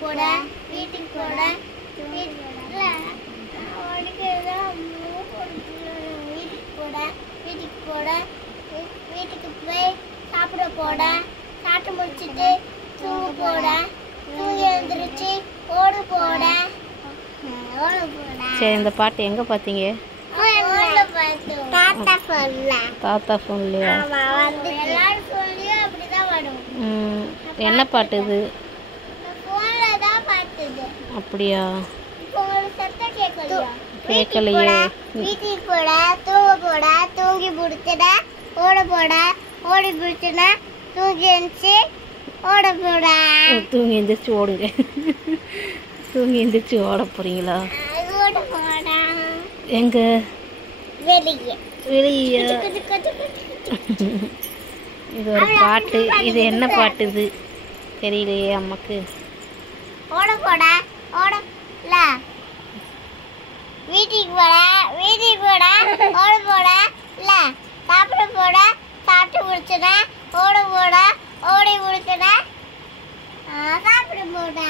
போட வீட்டுக்கு போட வீட்டுக்கு போட வீட்டுக்கு போட வீட்டுக்கு போய் சாப்பிட போட சாப்பிட்டு முடிச்சிட்டு தூங்க போட தூங்கி எழுந்திருச்சு ஓடு போட ஓடு போட. சரி, இந்த பாட்டு எங்க பாத்தீங்க? தாத்தா போன்லயா? எல்லாரும் போன்லயும் அப்படிதான் வரும். என்ன பாட்டு இது? போன்ல தான் பார்த்தது. அப்படியா? சத்தம் கேட்கலையா? கேட்கலையே. வீட்டுக்கு போட தூங்க போட தூங்கி முடிச்சட ஓட போட ஓடி முடிச்சன தூங்கி எழுந்துச்சு ஓட போட. தூங்கி எந்திரிச்சு ஓடுங்க. தூங்கி எந்திரிச்சு ஓட போறீங்களா? ஓட போட. எங்க? வெளியே. வெளியே. இது ஒரு பாட்டு. இது என்ன பாட்டு இது? தெரியலையே அம்மாக்கு. ஓட போட ஓடல வீட்டுக்கு போட வீட்டுக்கு போட ஓட போட இல்ல சாப்பிட போட சாப்பிட்டு முடிச்சன ஓட போட ஓடி முடிச்சன சாப்பிட போட.